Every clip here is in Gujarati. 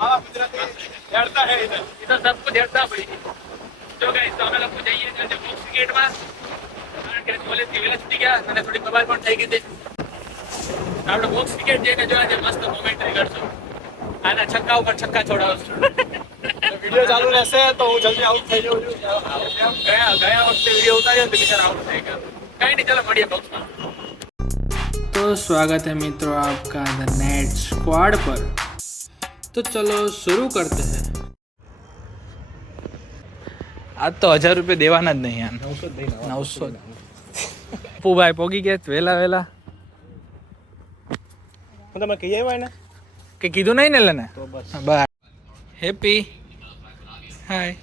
हेड़ता है इधर इधर सब कुछ हेड़ता भाई जो गाइस तो અમે લોકો જઈએ છે બોક્સ ક્રિકેટમાં કારણ કે કોલેજથી વેલા છૂટી ગયા અને થોડી કબાલ પણ થઈ ગઈ હતી આપણે બોક્સ ક્રિકેટ જઈને જો આજે મસ્ત કોમેન્ટ્રી કરશું આના છક્કા ઉપર છક્કા છોડાવશું વિડિયો ચાલુ રહેશે તો હું જલ્દી આઉટ થઈ જાઉં છું ગયા વખતે વિડિયો ઉતાર્યો તો બિચારા આઉટ થઈ ગયા કઈ નહીં ચલો મળીએ બોક્સમાં तो स्वागत है मित्रों आपका द नेट स्क्वाड पर। तो चलो शुरू करते हैं। आज तो 1000 रुपये देवाना ज नहीं यार 900 पू भाई पोगी गया वेला वेला તમે કહી આવ્યા ને કે કીધું નહીં ને લેને તો બસ હેપી હાય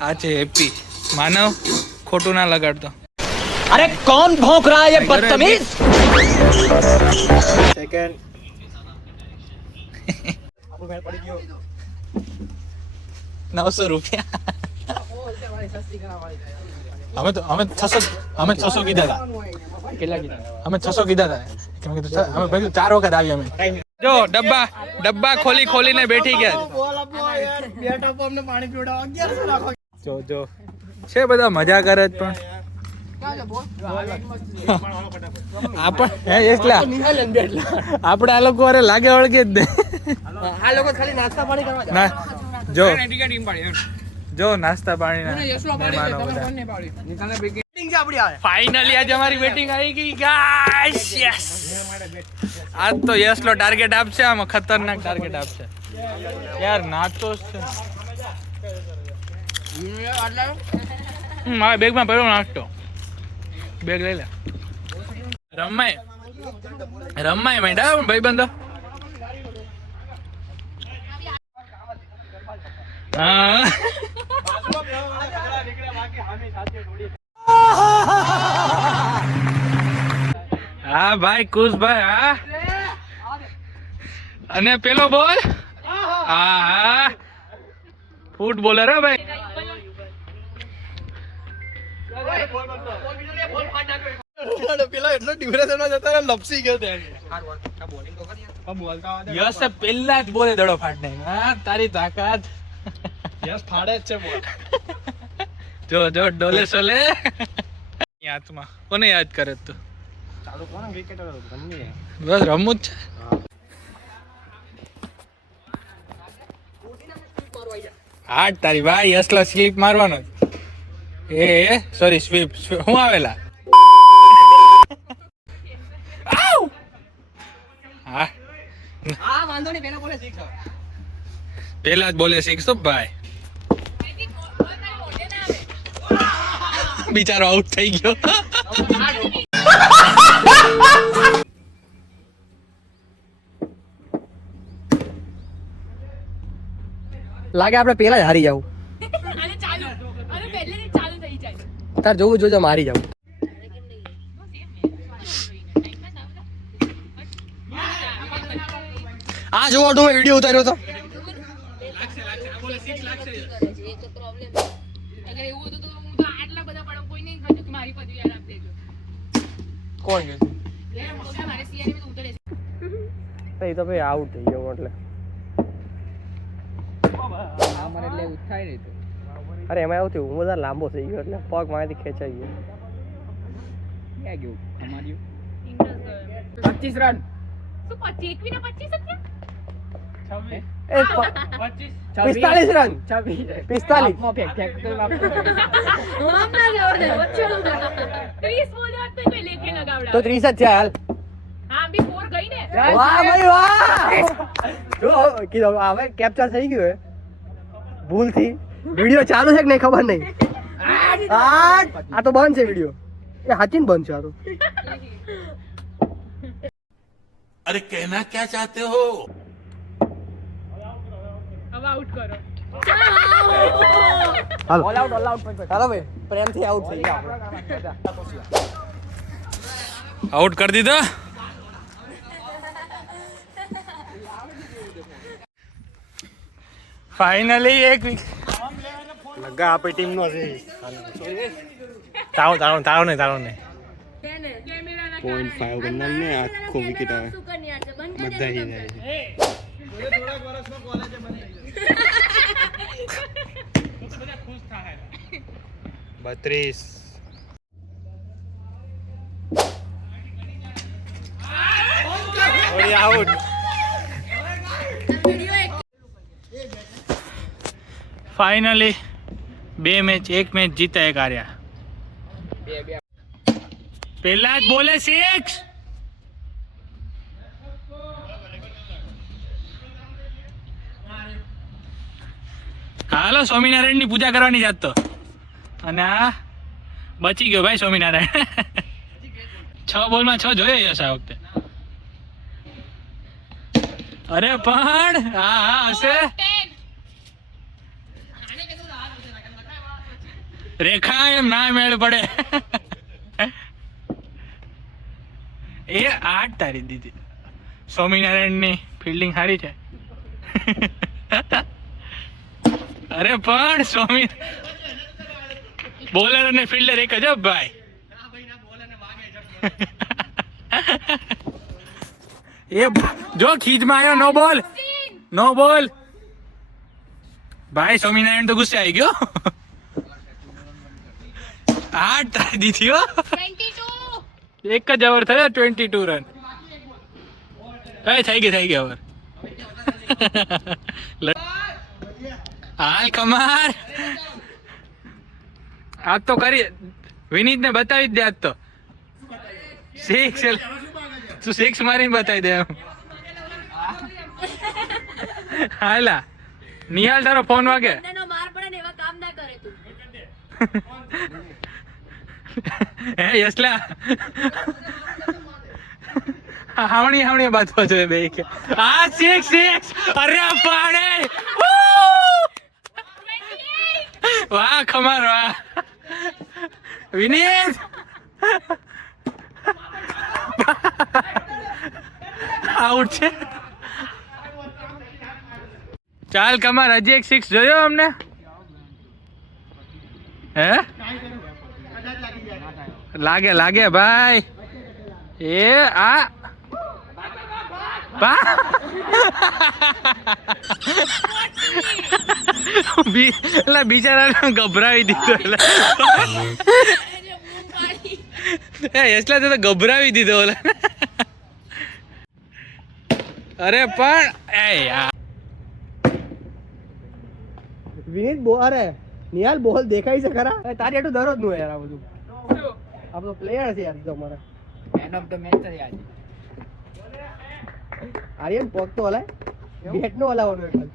આ છે હેપી માનવ ખોટું ના લગાડતો अरे कौन भौंक रहा है ये बदतमीज સેકન્ડ આપણો મેળ પડી ગયો 900 રૂપિયા અમે 600 કીધા હતા કેટલા કીધા? અમે 600 કીધા હતા કેમ કે અમે ભાઈ 4 વખત આવી અમે જો ડબ્બા ખોલીને બેઠી ગયા બોલ આપો યાર બેટ આપો અમને પાણી પીવડાવો 1100 રાખો જો છે બધા મજા કરે જ પણ આપણે આ લોકો અરે લાગે વળગે જ દે આ લોકો ખાલી નાસ્તા પાણી કરવા ના જો નાસ્તા પાણી ફાઇનલી આજે અમારી બેટિંગ આવી ગઈ ગાઈસ યસ આજ તો યસ લો ટાર્ગેટ આપશે આમાં ખતરનાક ટાર્ગેટ આપશે યાર નાચો છે મારા બેગમાં પડ્યો નાસ્તો બેગ લઈ લે રમાય મેંડા ભાઈ બંધો હા ભાઈ કુશ ભાઈ હા અને પેલો બોલ હા ફૂટબોલર હો ભાઈ પેલા એટલો ડ્યુરેશન માં જતા લપસી ગયો તે યસ પેલા જ બોલે દડો ફાડ નાખ્યો હા તારી તાકાત યસ ફાડે જ છે બોલ જો ડોલે સોલે હાથમાં કોને યાદ કરે તું ચાલુ કોણ ક્રિકેટર રમવી બસ રમવું જ છે હાટ તારી ભાઈ યસલો સ્લીપ મારવાનો એ સોરી સ્વીપ હું આવેલા હા વાંધો નહીં પેલા બોલે શીખો પેલા જ બોલે શીખશો ભાઈ બિચારો આઉટ થઈ ગયો લાગે આપણે પેલા જ હારી જાવ તાર જોવું જોજો મારી જાવ આ જોવો તો વિડિયો ઉતાર્યો તો કોણ ગયું એ તો ભાઈ આઉટ થઈ ગયો એટલે અરે એમાં એવું થયું હું બધા લાંબો થઈ ગયો એટલે પગ મારાથી ખેંચાઈ ગયો 25 રન શું 25 45 રન 45 તો 30 જ છે હાલ વાહ ભાઈ વાહ જો કીધું હવે કેપ્ચર થઈ ગયું હે ભૂલથી વિડિયો ચાલુ છે કે નહીં ખબર નહીં આ તો બંધ છે વિડિયો એ હાચીને બંધ છે આ તો अरे कहना क्या चाहते हो હવે આઉટ કરો હાલો ઓલ આઉટ ચાલો ભાઈ પ્રેમથી આઉટ થઈ ગયા આઉટ કરી દીધા ફાઇનલી એક લગા આપણી ટીમ નો છે તાળો નહીં 0.5 ગણના ને આખો વિકેટ આવે બધા હી જાય છે. થોડાક વર્ષમાં કોલેજે બંધ થઈ જશે. બધા ખુશ થાય 32 ઓડી આઉટ. ફાઇનલી 2 મેચ 1 મેચ જીતા 1 હાર્યા. પહેલા જ બોલે 6. હાલો સ્વામિનારાયણ ની પૂજા કરવાની જાત તો, અને આ બચી ગયો ભાઈ સ્વામિનારાયણ. 6 બોલમાં 6 જોઈએ હશે આ વખતે. અરે પણ હા હશે. રેખા એમ ના મેળ પડે. એ 8 તારી દીધી. સ્વામિનારાયણ ની ફિલ્ડિંગ સારી છે. અરે પણ સ્વામી બોલર અને ફિલ્ડર એક જ ભાઈ. એ જો ખીજમાં આવ્યો. નો બોલ ભાઈ. સ્વામિનારાયણ તો ગુસ્સે આવી ગયો. 8 તારી દીધી હો. 22 એક જ ઓવર થયો 22 રન. થઈ ગઈ ઓવર. હાલ કમાર. આજ તો કરી વિનીત ને બતાવી જ દે. આજ તો 6 તું 6 મારીને બતાવી દે એમ. હાલા નિહાલ તારો ફોન વાગે. હે યસલા હાવણી બાજુ જોઈએ બે કે આ 6. અરે પાડે. વાહ ખમાર વાહ. વિનીત આઉટ છે. ચાલ કમાર હજી એક 6 જોયો અમને. હે લાગે ભાઈ. એ આ બિચારા ગભરાવી દીધો. એટલે તો ગભરાવી દીધો ઓલા. અરે પણ એ યાર વિનીત બો અરે નિહાલ બોલ દેખાય છે ખરા. તારી આટલું દરરોજ નું યાર આ બધું. આ બધો પ્લેયર છે યાર તમારા. મેન ઓફ ધ મેચ છે આજે. આર્યન પોક તો હલાય. બેટ નો હલાવવાનો એટલે.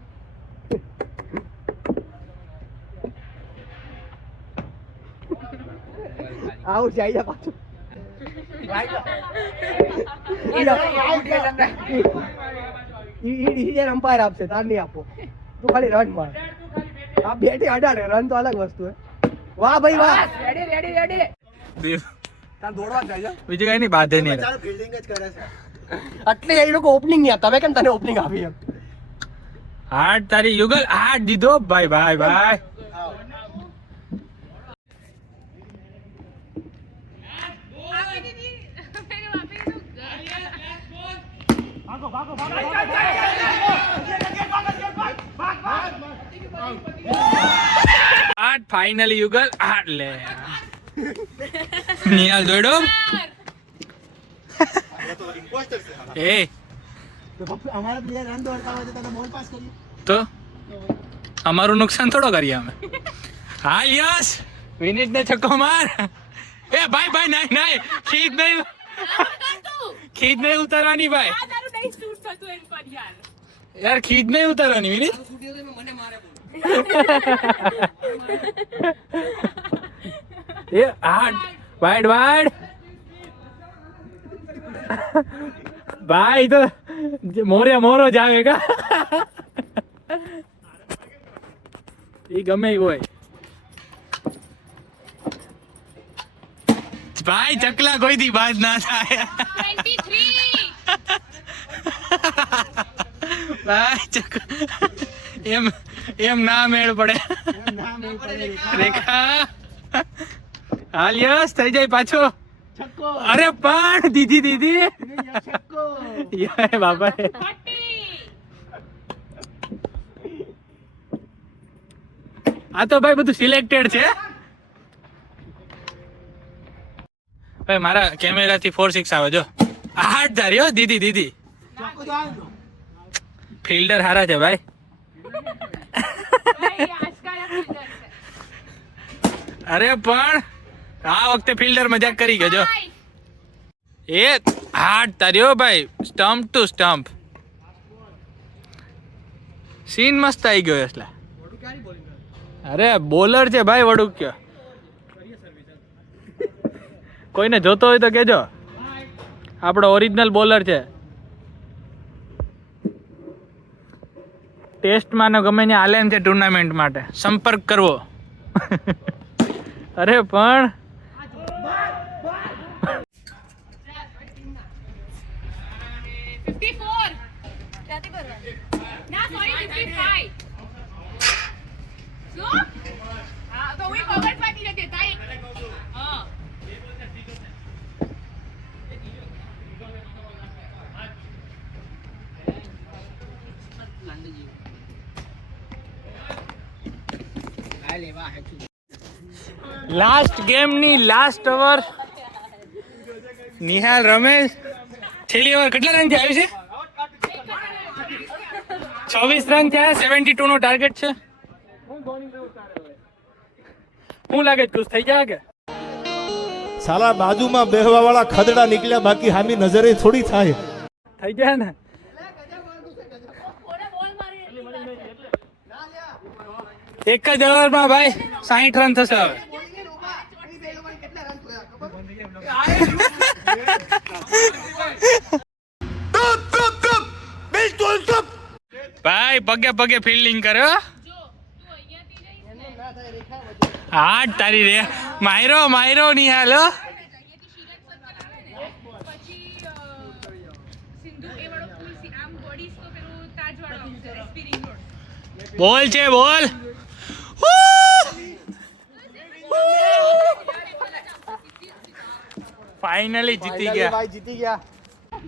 આઉટ જાય જા પાછું. ડિસિઝન અમ્પાયર આપશે, તાર નહીં આપો. તું ખાલી રન માર. આ બેટે અડાડે, રન તો અલગ વસ્તુ હે. વાહ ભાઈ વાહ. તાર દોડવા જાય છે. બીજું કઈ નહીં બાધે નહીં. ફિલ્ડિંગ જ કરે છે. એટલે એ લોકો ઓપનિંગ નહીં આપતા. હવે કેમ તને ઓપનિંગ આપી એમ? 8 તારી યુગલ 8 દીધો ભાઈ. ફાઇનલી યુગલ 8 લે. નિહાલ દોડો. એ અમારા પ્લેયર રન દોડતા હોય તો તને બોલ પાસ કરીએ તો અમારું નુકસાન થોડો કરીએ અમે. હા યસ વિનીત ને છક્કો માર. એ ભાઈ નહીં ખીજ નહીં ઉતારવાની ભાઈ. યાર ખીજ નહીં ઉતારવાની વિનીત. એ 8 વાઇડ ભાઈ તો મોરો જ આવે કા. એ ગમે એ હોય ભાઈ. ચકલા કોઈ દી બાદ ના થાય 23 ભાઈ. એમ ના મેળ પડે. રેખા હાલ યસ થઈ જાય પાછો. અરે પણ દીદી બાપા આ તો ભાઈ બધું સિલેક્ટેડ છે ભાઈ. મારા કેમેરા થી 4-6 આવે જો. 8 ધાર્યો દીદી. ફિલ્ડર હારા છે ભાઈ. અરે પણ આ વખતે ફિલ્ડર મજાક કરી ગયો જો. એ 8 ધાર્યો ભાઈ. Stump to stump. સીન મસ્ત આવી ગયો એટલે. અરે બોલર છે ભાઈ વડુક્યો. કોઈને જોતો હોય તો કેજો. આપણો ઓરિજિનલ બોલર છે. ટેસ્ટમાં ને ગમે ત્યાં હાલે એમ છે ટુર્નામેન્ટ માટે. સંપર્ક કરવો. અરે પણ 54 ક્યાંથી કરવાનું ના સોરી 55 શું હા તો હું કવર પાટી નથી તાઈ હા લાસ્ટ ગેમ ની લાસ્ટ ઓવર. નિહાલ રમેશ છેલ્લી ઓવર કેટલા રન થી આવ્યું છે? 24 રન થયા. 72 નો ટાર્ગેટ છે. શું લાગે ખુશ થઈ જાય કે સાલા બાજુમાં બેહવા વાળા ખદડા નીકળ્યા બાકી હામી નજરે થોડી થાય. થઈ જાય ને? એક જ ઓવરમાં ભાઈ 60 રન થશે હવે. ભાઈ પગે પગે ફિલ્ડિંગ કર્યો. હાટ તારી રે. માયરો નિહાલ. બોલ છે બોલ. ફાઇનલી જીતી ગયા ભાઈ જીતી ગયા.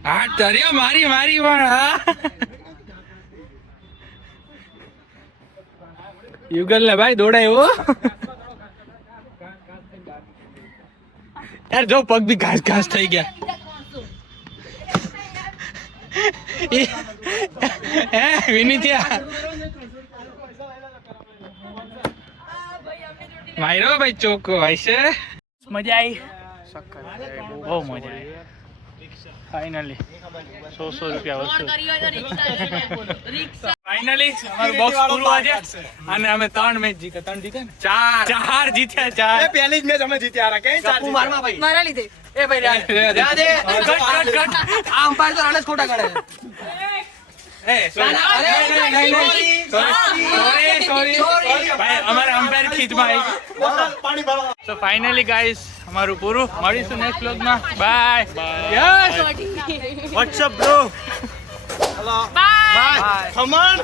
હા તર્યો મારી પણ હા. યુગલ ને ભાઈ દોડાયો. યાર જો પગ બી ઘાસ થઈ ગયા. હે વિનીત્યા માયરો ભાઈ ચોખ્ખો ભાઈ છે. મજા આવી. બહુ મજા આવી. ફાઇનલી 100 રૂપિયા વસૂલ. ફાઇનલી અમારું બોક્સ પૂરું આજે. અને અમે 3 મેચ જીત્યા. 3 જીત્યા ને 4 જીત્યા. 4 પહેલી જ મેચ અમે જીત્યા હતા. કઈ ટપ્પુ મારમાં ભાઈ. મારા લીધે એ ભાઈ જા દે. કટ. આ અમ્પાયર તો રન જ ખોટા કરે. સોરી ભાઈ અમારા અમ્પાયર ખીચમાં આવી. તો ફાઇનલી ગાઈસ અમારું પૂરું. મળીશું નેક્સ્ટ વ્લોગમાં. Bye. Yes WhatsApp bro. Bye khaman.